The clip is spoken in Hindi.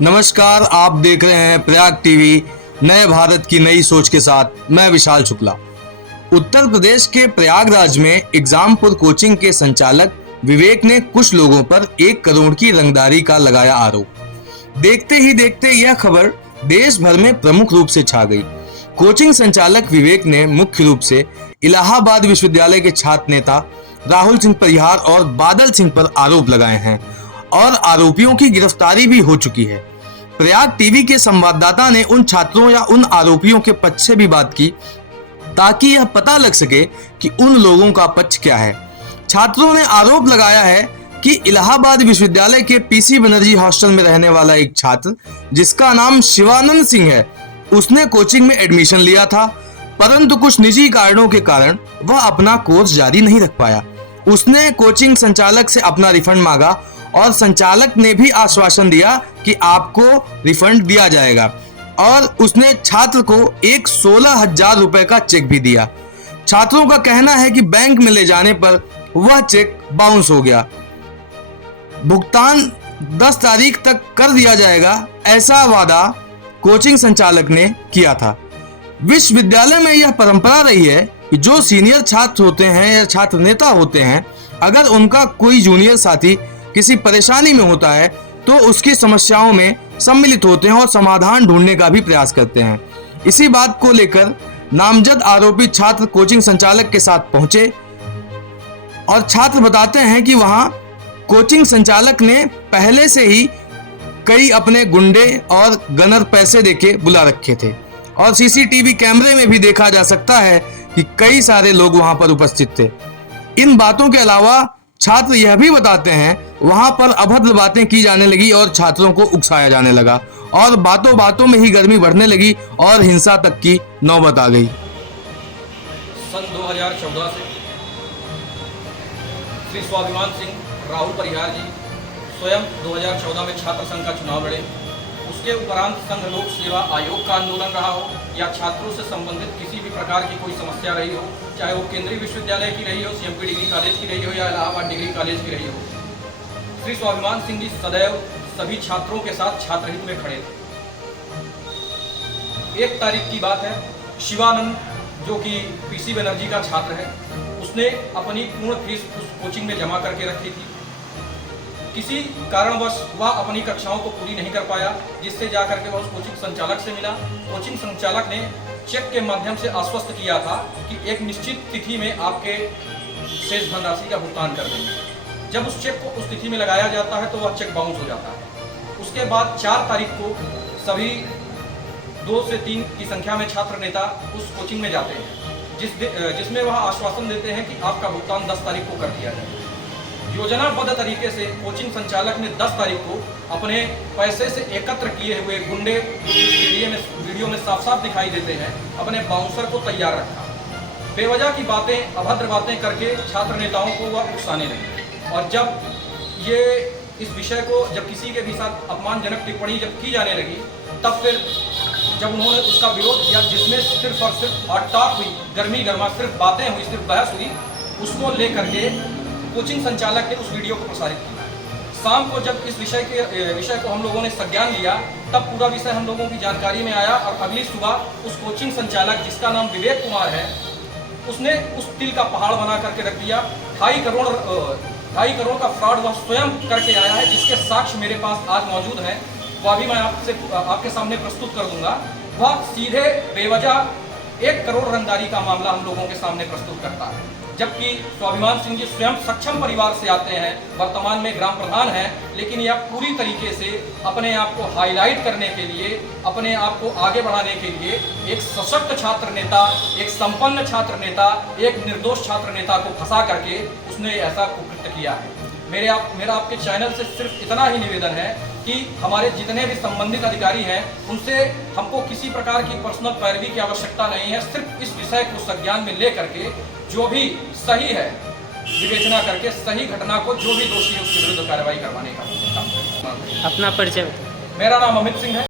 नमस्कार, आप देख रहे हैं प्रयाग टीवी। नए भारत की नई सोच के साथ मैं विशाल शुक्ला। उत्तर प्रदेश के प्रयागराज में एग्जामपुर कोचिंग के संचालक विवेक ने कुछ लोगों पर 1 करोड़ की रंगदारी का लगाया आरोप। देखते ही देखते यह खबर देश भर में प्रमुख रूप से छा गई। कोचिंग संचालक विवेक ने मुख्य रूप से इलाहाबाद विश्वविद्यालय के छात्र नेता राहुल सिंह परिहार और बादल सिंह पर आरोप लगाए हैं और आरोपियों की गिरफ्तारी भी हो चुकी है। प्रयाग टीवी के संवाददाता ने उन छात्रों या उन आरोपियों के पक्ष से भी बात की ताकि यह पता लग सके कि उन लोगों का पक्ष क्या है। छात्रों ने आरोप लगाया है कि इलाहाबाद विश्वविद्यालय के पीसी बनर्जी हॉस्टल में रहने वाला एक छात्र जिसका नाम शिवानंद सिंह है, उसने कोचिंग में एडमिशन लिया था, परंतु कुछ निजी कारणों के कारण वह अपना कोर्स जारी नहीं रख पाया। उसने कोचिंग संचालक से अपना रिफंड मांगा और संचालक ने भी आश्वासन दिया कि आपको रिफंड दिया जाएगा और उसने छात्र को एक 16,000 रुपए का चेक भी दिया। छात्रों का कहना है कि बैंक में ले जाने पर वह चेक बाउंस हो गया। भुगतान 10 तारीख तक कर दिया जाएगा, ऐसा वादा कोचिंग संचालक ने किया था। विश्वविद्यालय में यह परंपरा रही है कि जो सीनियर छात्र होते हैं या छात्र नेता होते हैं, अगर उनका कोई जूनियर साथी किसी परेशानी में होता है तो उसकी समस्याओं में सम्मिलित होते हैं और समाधान ढूंढने का भी प्रयास करते हैं। इसी बात को लेकर नामजद आरोपी छात्र कोचिंग संचालक के साथ पहुंचे और छात्र बताते हैं कि वहां कोचिंग संचालक ने पहले से ही कई अपने गुंडे और गनर पैसे देके बुला रखे थे और सीसीटीवी कैमरे में भी देखा जा सकता है कि कई सारे लोग वहां पर उपस्थित थे। इन बातों के अलावा छात्र यह भी बताते हैं वहां पर अभद्र बातें की जाने लगी और छात्रों को उकसाया जाने लगा और बातों बातों में ही गर्मी बढ़ने लगी और हिंसा तक की नौबत आ गई। सन 2014 से श्री स्वाभिमान सिंह राहुल परिहार जी स्वयं 2014 में छात्र संघ का चुनाव लड़े। उसके उपरांत संघ लोक सेवा आयोग का आंदोलन रहा हो या छात्रों से संबंधित किसी भी प्रकार की कोई समस्या रही हो, चाहे वो केंद्रीय विश्वविद्यालय की रही हो, सीएमपी डिग्री कॉलेज की रही हो या इलाहाबाद डिग्री कॉलेज की रही हो, श्री स्वाभिमान सिंह जी सदैव सभी छात्रों के साथ छात्र हित में खड़े थे। 1 तारीख की बात है, शिवानंद जो कि पीसी बनर्जी का छात्र है, उसने अपनी पूर्ण फीस उस कोचिंग में जमा करके रखी थी। किसी कारणवश वह अपनी कक्षाओं को पूरी नहीं कर पाया, जिससे जाकर के वह उस कोचिंग संचालक से मिला। कोचिंग संचालक ने चेक के माध्यम से आश्वस्त किया था कि एक निश्चित तिथि में आपके शेष धनराशि का भुगतान कर देंगे। जब उस चेक को उस तिथि में लगाया जाता है तो वह चेक बाउंस हो जाता है। उसके बाद 4 तारीख को सभी 2 से 3 की संख्या में छात्र नेता उस कोचिंग में जाते हैं, जिसमें वह आश्वासन देते हैं कि आपका भुगतान 10 तारीख को कर दिया जाएगा। योजनाबद्ध तरीके से कोचिंग संचालक ने 10 तारीख को अपने पैसे से एकत्र किए हुए गुंडे, वीडियो में साफ साफ दिखाई देते हैं, अपने बाउंसर को तैयार रखा। बेवजह की बातें, अभद्र बातें करके छात्र नेताओं को वह उकसाने लगे और जब ये इस विषय को जब किसी के भी साथ अपमानजनक टिप्पणी जब की जाने लगी, तब फिर जब उन्होंने उसका विरोध किया, जिसमें सिर्फ और सिर्फ टॉक हुई, गर्मी गर्मा सिर्फ बातें हुई, सिर्फ बहस हुई, उसको लेकर के कोचिंग संचालक ने उस वीडियो को प्रसारित किया। शाम को जब इस विषय को हम लोगों ने संज्ञान लिया, तब पूरा विषय हम लोगों की जानकारी में आया और अगली सुबह उस कोचिंग संचालक, जिसका नाम विवेक कुमार है, उसने उस तिल का पहाड़ बना करके रख दिया। 2.5 करोड़ का फ्रॉड वह स्वयं करके आया है, जिसके साक्ष्य मेरे पास आज मौजूद हैं। वह भी मैं आपके सामने प्रस्तुत कर दूंगा। वह सीधे बेवजह 1 करोड़ रंगदारी का मामला हम लोगों के सामने प्रस्तुत करता है, जबकि स्वाभिमान सिंह जी स्वयं सक्षम परिवार से आते हैं, वर्तमान में ग्राम प्रधान हैं, लेकिन यह पूरी तरीके से अपने आप को हाईलाइट करने के लिए, अपने आप को आगे बढ़ाने के लिए एक सशक्त छात्र नेता, एक संपन्न छात्र नेता, एक निर्दोष छात्र नेता को फंसा करके उसने ऐसा कुकृत्य किया है। मेरा आपके चैनल से सिर्फ इतना ही निवेदन है कि हमारे जितने भी संबंधित अधिकारी हैं, उनसे हमको किसी प्रकार की पर्सनल पैरवी की आवश्यकता नहीं है। सिर्फ इस विषय को संज्ञान में ले करके जो भी सही है विवेचना करके सही घटना को, जो भी दोषी है उसके विरुद्ध कार्रवाई करवाने का काम करें। अपना परिचय। मेरा नाम अमित सिंह है।